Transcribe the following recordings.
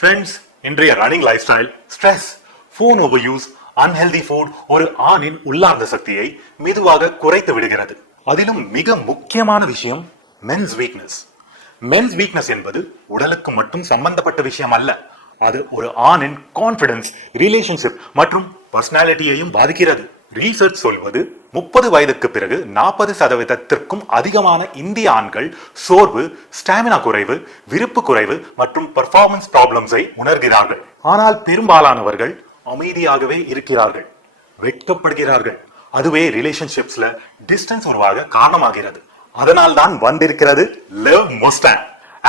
Friends, இன்றைய running life style, stress, phone over use, unhealthy food ஒரு ஆணின் உள்ளார்ந்த சக்தியை மெதுவாக குறைத்து விடுகிறது. அதிலும் மிக முக்கியமான விஷயம் மென்ஸ் வீக்னஸ். மென்ஸ் வீக்னஸ் என்பது உடலுக்கு மட்டும் சம்பந்தப்பட்ட விஷயம் அல்ல. அது ஒரு ஆணின் கான்பிடன்ஸ், ரிலேஷன்ஷிப் மற்றும் பர்சனாலிட்டியையும் பாதிக்கிறது. ரீசர்ச் சொல்வது 30 வயதுக்கு பிறகு 40% அதிகமான இந்திய ஆண்கள் சோர்வு, ஸ்டாமினா குறைவு, விருப்பு குறைவு மற்றும் பெர்ஃபார்மன்ஸ் ப்ராப்ளம்ஸை உணர்கிறார்கள். ஆனால் பெரும்பாலானவர்கள் அமைதியாகவே இருக்கிறார்கள், வெட்கப்படுகிறார்கள். அதுவே ரிலேஷன்ஷிப்ஸ்ல டிஸ்டன்ஸ் உருவாக காரணமாகிறது. அதனால் தான் வந்திருக்கிறது லவ் மோஸ்டாங்,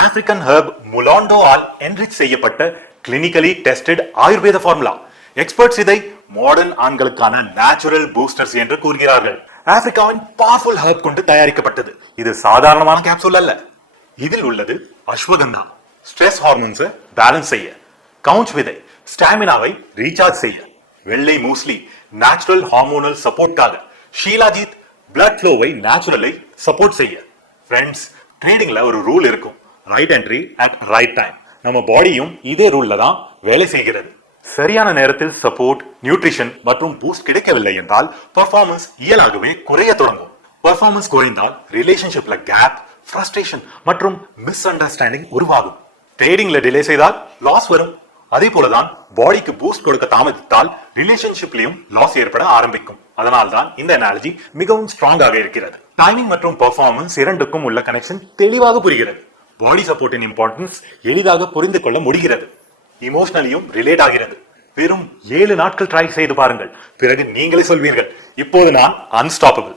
ஆப்பிரிக்கன் ஹெர்ப் முலாண்டோ ஆல் என்ரிச் செய்யப்பட்ட clinically tested ayurveda formula. Experts இதை மாடர்ன் ஆண்களுக்கான நேச்சுரல் பூஸ்டர்ஸ் என்று கூறுகிறார்கள். ஆப்பிரிக்காவின் பவர்ஃபுல் ஹெர்ப் கொண்டு தயாரிக்கப்பட்டது. இது சாதாரணமான கேப்சூல் அல்ல. இதில் உள்ளது அஸ்வகந்தா, ஸ்ட்ரெஸ் ஹார்மோன்ஸை பேலன்ஸ் செய்ய; கவுஞ்ச் விதை, ஸ்டாமினாவை ரீசார்ஜ் செய்ய; வெள்ளை மூஸ்லி, நேச்சுரல் ஹார்மோனல் சப்போர்ட்காக; ஷீலாஜித், பிளட் ஃப்ளோவை நேச்சுரலை சப்போர்ட் செய்ய. ஃப்ரெண்ட்ஸ், ட்ரேடிங்ல ஒரு ரூல் இருக்கும், right entry at right time. நம்ம பாடியும் இதே ரூல்ல தான் வேலை செய்கிறது. சரியான நேரத்தில் சப்போர்ட், நியூட்ரிஷன் மற்றும் பூஸ்ட் கிடைக்கவில்லை என்றால் பெர்ஃபார்மன்ஸ் இயலாகவே குறைய தொடங்கும். பெர்ஃபார்மன்ஸ் குறைந்தால் ரிலேஷன்ஷிப்ல கேப், ஃப்ரஸ்ட்ரேஷன் மற்றும் மிஸ் அண்டர்ஸ்டாண்டிங் உருவாகும். ட்ரேடிங்ல டிலே செய்தால் லாஸ் வரும். அதே போலதான் பாடிக்கு பூஸ்ட் கொடுக்க தாமதித்தால் ரிலேஷன்ஷிப்லயும் லாஸ் ஏற்பட ஆரம்பிக்கும். அதனால்தான் இந்த அனாலஜி மிகவும் ஸ்ட்ராங்காக இருக்கிறது. டைமிங் மற்றும் பெர்ஃபார்மன்ஸ் இரண்டுக்கும் உள்ள கனெக்ஷன் தெளிவாக புரிகிறது. பாடி சப்போர்ட்டின் இம்பார்ட்டன்ஸ் எளிதாக புரிந்து கொள்ள முடிகிறது. இமோஷனலியும் ரிலேட் ஆகிறது. வெறும் 7 நாட்கள் ட்ரை செய்து பாருங்கள், பிறகு நீங்களே சொல்வீர்கள், இப்போது நான் அன்ஸ்டாப்பபிள்.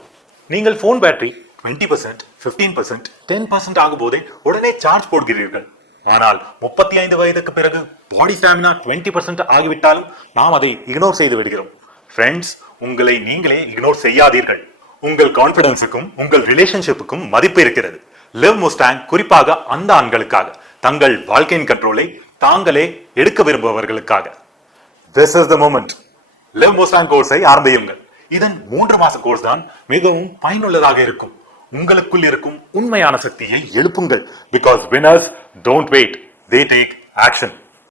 நீங்கள் போன் பேட்டரி 20%, 15%, 10% ஆகும் போதே உடனே சார்ஜ் போடுகிறீர்கள். ஆனால் 35 வயதுக்கு பிறகு பாடி ஸ்டாமினா 20% ஆகிவிட்டாலும் நாம் அதை இக்னோர் செய்து விடுகிறோம். ஃப்ரெண்ட்ஸ், உங்களை நீங்களே இக்னோர் செய்யாதீர்கள். உங்கள் கான்பிடன்ஸுக்கும் உங்கள் ரிலேஷன்ஷிப்புக்கும் மதிப்பு இருக்கிறது. லவ் மோஸ்டாங் குறிப்பாக அந்த ஆண்களுக்காக, தங்கள் வாழ்க்கையின் கண்ட்ரோலை தாங்களே எடுக்க விரும்புபவர்களுக்காக. This is the moment. Love Mustang கோர்ஸை ஆரம்பியுங்கள். இதன் 3 மாச கோர்ஸ் தான் மிகவும் பயனுள்ளதாக இருக்கும். உங்களுக்குள் இருக்கும் உண்மையான சக்தியை எழுப்புங்கள். Because winners don't wait, they take action.